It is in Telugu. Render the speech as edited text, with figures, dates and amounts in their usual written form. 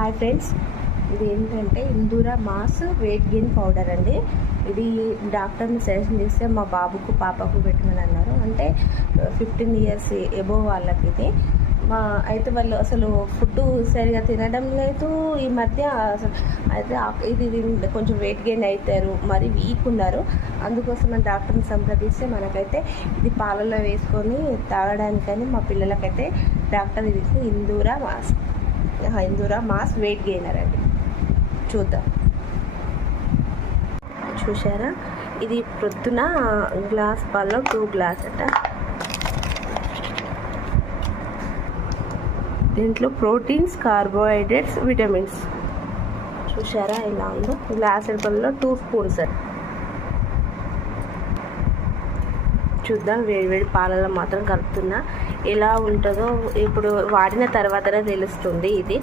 హాయ్ ఫ్రెండ్స్, ఇది ఏంటంటే ఇందూరా మాస్ వెయిట్ గెయిన్ పౌడర్ అండి. ఇది డాక్టర్ని సజెషన్ చేస్తే మా బాబుకు పాపకు పెట్టమని అన్నారు. అంటే 15 ఇయర్స్ ఎబోవ్ వాళ్ళకి ఇది. అయితే వాళ్ళు అసలు ఫుడ్ సరిగా తినడం లేదు ఈ మధ్య. అయితే ఇది కొంచెం వెయిట్ గెయిన్ అవుతారు, మరి వీక్ ఉన్నారు. అందుకోసం డాక్టర్ని సంప్రదిస్తే మనకైతే ఇది పాలలో వేసుకొని తాగడానికని మా పిల్లలకైతే డాక్టర్ ఇది ఇందూరా మాస్ వెయిట్ గెయినర్ అండి. చూద్దాం. చూసారా, ఇది ప్రొద్దున గ్లాస్ పాలలో 2 గ్లాస్ అట. దీంట్లో ప్రోటీన్స్, కార్బోహైడ్రేట్స్, విటమిన్స్. చూసారా ఇలా ఉందో. గ్లాస్ పాలలో 2 స్పూన్స్. చూద్దాం. వేడి పాలలో మాత్రం కలుపుతున్నా. ఎలా ఉంటుందో ఇప్పుడు వాడిన తర్వాతనే తెలుస్తుంది ఇది.